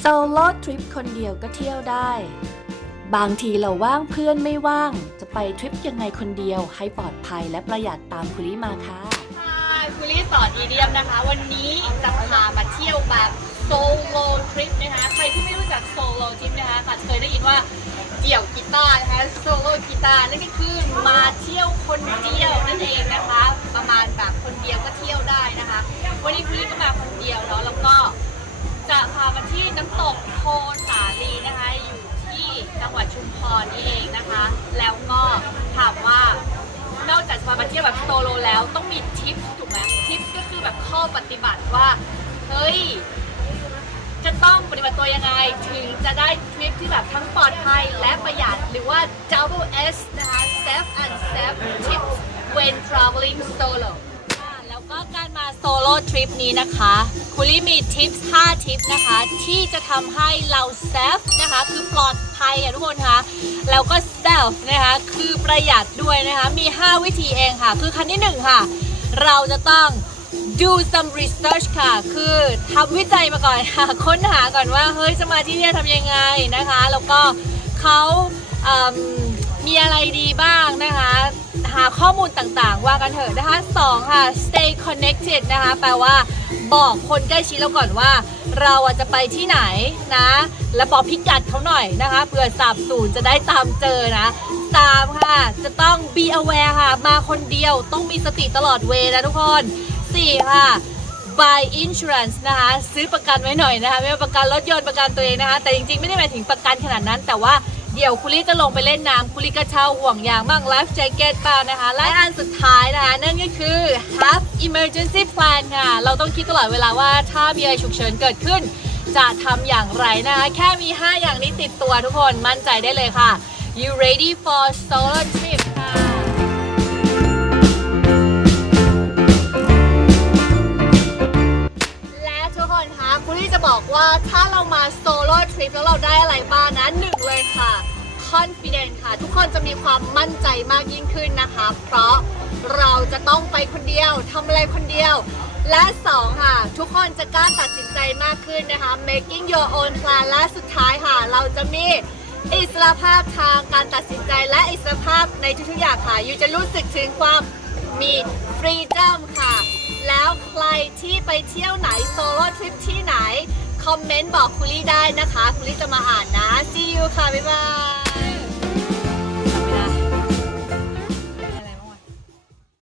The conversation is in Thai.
โซโล่ทริปคนเดียวก็เที่ยวได้ บางทีเราว่างเพื่อนไม่ว่าง จะไปทริปยังไงคนเดียวให้ปลอดภัยและประหยัดตามคุริมาค่ะค่ะคุรีสอนอีเดียมนะคะ วันนี้จะพามาเที่ยวแบบโซโล่ทริปนะคะใครที่ไม่รู้จักโซโล่ทริปนะคะอาจจะเคยได้ยินว่าเดี่ยวกีตาร์นะคะโซโล่กีตาร์นั่นก็คือมาเที่ยวคนเดียวนั่นเองนะคะ ประมาณแบบคนเดียวก็เที่ยวได้นะคะ วันนี้คุรีก็มาคนเดียวเนาะแล้วก็ พามาที่น้ำตกโพสาลีนะคะ อยู่ที่จังหวัดชุมพรนี่เองนะคะ แล้วก็ถามว่านอกจากจะพามาเที่ยวแบบโซโลแล้วต้องมีทิปถูกไหมทิปก็คือแบบข้อปฏิบัติว่า เฮ้ย จะต้องปฏิบัติตัวยังไง ถึงจะได้ทริปที่แบบทั้งปลอดภัยและประหยัดหรือว่า double S นะคะ safe and safe tips when traveling solo แล้วก็การมาโซโล่ทริปนี้นะคะ คุลี่มีทิป5ทิปนะคะ ที่จะทำให้เราเซฟนะคะ คือปลอดภัยอะทุกคนคะแล้วก็ self นะคะ คือประหยัดด้วยนะคะ มี 5 วิธีเองค่ะ คือคันที่ 1 ค่ะ เราจะต้อง do some research ค่ะ คือทำวิจัยมาก่อนค่ะ ค้นหาก่อนว่า เฮ้ย จะมาที่นี่ทำยังไงนะคะ แล้วก็เขาเมีอะไรดีบ้างนะคะ หาข้อมูลต่างๆ ว่ากันเถอะนะคะ2ค่ะ stay connected นะคะ แปลว่า บอกคนใกล้ชิดเราก่อนว่า เราอะจะไปที่ไหนนะ และบอกพิกัดเขาหน่อยนะคะเผื่อสาบสูญจะได้ตามเจอนะ3ค่ะ จะต้อง be aware ค่ะ มาคนเดียวต้องมีสติตลอดเวลานะทุกคน4ค่ะ buy insurance นะคะ ซื้อประกันไว้หน่อยนะคะ ไม่ว่าประกันรถยนต์ประกันตัวเองนะคะ แต่จริงๆ ไม่ได้หมายถึงประกันขนาดนั้นแต่ว่า เดี๋ยวคุลี่จะลงไปเล่นน้ำคุลี่ก็เช่าห่วงยางบ้าง life jacket บ้างนะคะ และอันสุดท้ายนะคะ นั่นก็คือ have emergency plan ค่ะ เราต้องคิดตลอดเวลาว่าถ้ามีอะไรฉุกเฉินเกิดขึ้น จะทำอย่างไรนะคะ แค่มี 5 อย่างนี้ติดตัวทุกคนมั่นใจได้เลยค่ะ you ready for solo trip ค่ะและทุกคนคะคุณลี่จะบอกว่าถ้าเรามาโซโล่ทริปแล้วเราได้อะไรบ้างนะหนึ่งเลยค่ะ confident ค่ะ ทุกคนจะมีความมั่นใจมากยิ่งขึ้นนะคะ เพราะเราจะต้องไปคนเดียวทำอะไรคนเดียว และสองค่ะ ทุกคนจะกล้าตัดสินใจมากขึ้นนะคะ making your own plan และสุดท้ายค่ะ เราจะมีอิสระภาพทางการตัดสินใจและอิสระภาพในทุกๆอย่างค่ะยูจะรู้สึกถึงความมี freedom ค่ะ แล้วใครที่ไปเที่ยวไหนโซโล่ทริปที่ไหน คอมเมนต์บอกคุลี่ได้นะคะ คุลี่จะมาอ่านนะ see you ค่ะ บ๊ายบาย